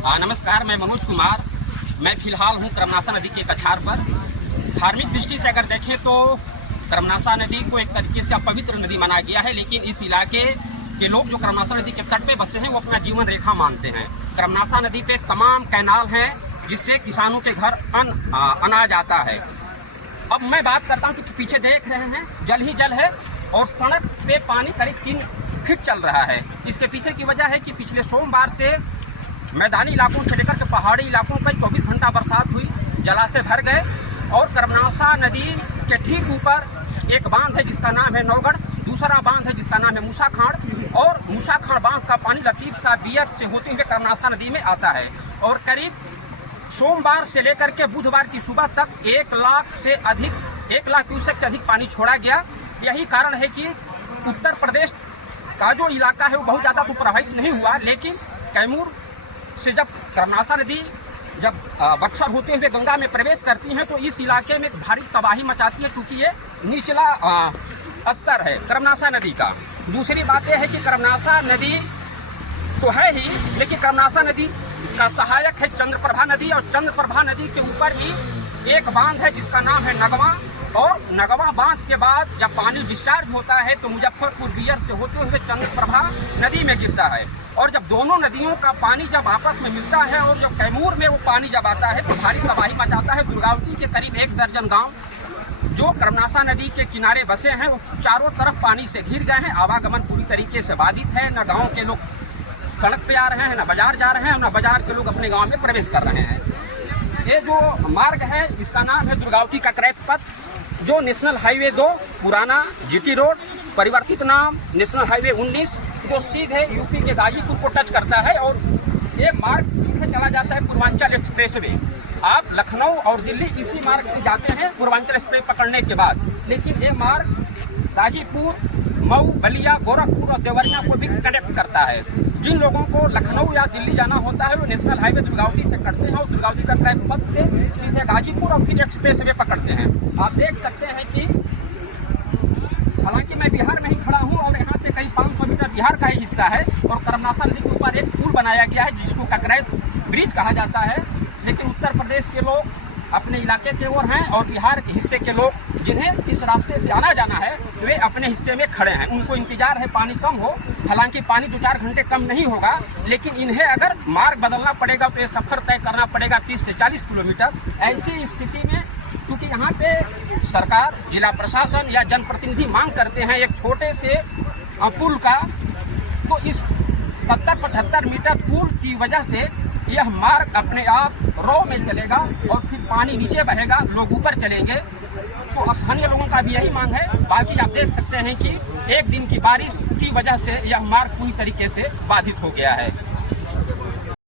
नमस्कार, मैं मनोज कुमार। मैं फिलहाल हूँ कर्मनासा नदी के कछार पर। धार्मिक दृष्टि से अगर देखें तो कर्मनासा नदी को एक तरीके से अपवित्र नदी माना गया है, लेकिन इस इलाके के लोग जो कर्मनासा नदी के तट पे बसे हैं वो अपना जीवन रेखा मानते हैं। कर्मनासा नदी पे तमाम कैनाल हैं जिससे किसानों के घर अनाज आता है। अब मैं बात करता हूँ क्योंकि पीछे देख रहे हैं जल ही जल है और सड़क पे पानी करीब 3 फीट चल रहा है। इसके पीछे की वजह है कि पिछले सोमवार से मैदानी इलाकों से लेकर के पहाड़ी इलाकों पर 24 घंटा बरसात हुई, जलाशय भर गए और कर्मनासा नदी के ठीक ऊपर एक बांध है जिसका नाम है नौगढ़, दूसरा बांध है जिसका नाम है मूसाखाड़ और मूसाखाड़ बांध का पानी लतीफ सा बियर से होते हुए कर्मनासा नदी में आता है। और करीब सोमवार से लेकर के बुधवार की सुबह तक 1 लाख क्यूसेक से अधिक पानी छोड़ा गया। यही कारण है कि उत्तर प्रदेश का जो इलाका है वो बहुत ज़्यादा तो प्रभावित नहीं हुआ, लेकिन कैमूर से जब कर्मनासा नदी जब बक्सर होते हुए गंगा में प्रवेश करती हैं तो इस इलाके में भारी तबाही मचाती है, क्योंकि ये निचला स्तर है कर्मनासा नदी का। दूसरी बात यह है कि कर्मनासा नदी तो है ही, लेकिन कर्मनासा नदी का सहायक है चंद्रप्रभा नदी और चंद्रप्रभा नदी के ऊपर भी एक बांध है जिसका नाम है नगवा। और नगवा बांध के बाद जब पानी डिस्चार्ज होता है तो मुजफ्फरपुर बियर से होते हुए चंद्रप्रभा नदी में गिरता है। और जब दोनों नदियों का पानी जब आपस में मिलता है और जब कैमूर में वो पानी जब आता है तो भारी तबाही मचाता है। दुर्गावती के करीब 1 दर्जन गांव जो कर्मनासा नदी के किनारे बसे हैं वो चारों तरफ पानी से घिर गए हैं। आवागमन पूरी तरीके से बाधित है। न गाँव के लोग सड़क पे आ रहे हैं, न बाजार जा रहे हैं, न बाजार के लोग अपने गाँव में प्रवेश कर रहे हैं। ये जो मार्ग है इसका नाम है दुर्गावती का क्रैक पथ, जो नेशनल हाईवे 2 पुराना जीटी रोड, परिवर्तित नाम नेशनल हाईवे 19, जो सीधे यूपी के गाजीपुर को टच करता है। और ये मार्ग सीधे चला जाता है पूर्वांचल एक्सप्रेसवे। आप लखनऊ और दिल्ली इसी मार्ग से जाते हैं पूर्वांचल एक्सप्रेस पकड़ने के बाद, लेकिन ये मार्ग गाजीपुर, मऊ, बलिया, गोरखपुर और देवरिया को भी कनेक्ट करता है। जिन लोगों को लखनऊ या दिल्ली जाना होता है वो नेशनल हाईवे दुर्गावती से करते हैं और दुर्गावती का क्रैक पथ से सीधे गाजीपुर और फिर एक्सप्रेस वे पकड़ते हैं। आप देख सकते हैं कि हालांकि मैं बिहार में ही खड़ा हूँ और यहाँ से करीब 500 मीटर बिहार का ही हिस्सा है और कर्मनासा नदी के ऊपर एक पुल बनाया गया है जिसको ककरैत ब्रिज कहा जाता है। लेकिन उत्तर प्रदेश के लोग अपने इलाके के ओर हैं और बिहार के हिस्से के लोग जिन्हें इस रास्ते से आना जाना है वे अपने हिस्से में खड़े हैं। उनको इंतजार है पानी कम हो। हालांकि पानी 2-4 घंटे कम नहीं होगा, लेकिन इन्हें अगर मार्ग बदलना पड़ेगा तो ये सफ़र तय करना पड़ेगा 30 से 40 किलोमीटर। ऐसी स्थिति में क्योंकि यहाँ पे सरकार, जिला प्रशासन या जनप्रतिनिधि मांग करते हैं एक छोटे से पुल का, तो इस 70-75 मीटर पुल की वजह से यह मार्ग अपने आप रो में चलेगा और फिर पानी नीचे बहेगा, लोग ऊपर चलेंगे। तो स्थानीय लोगों का भी यही मांग है। बाकी आप देख सकते हैं कि एक दिन की बारिश की वजह से यह मार्ग पूरी तरीके से बाधित हो गया है।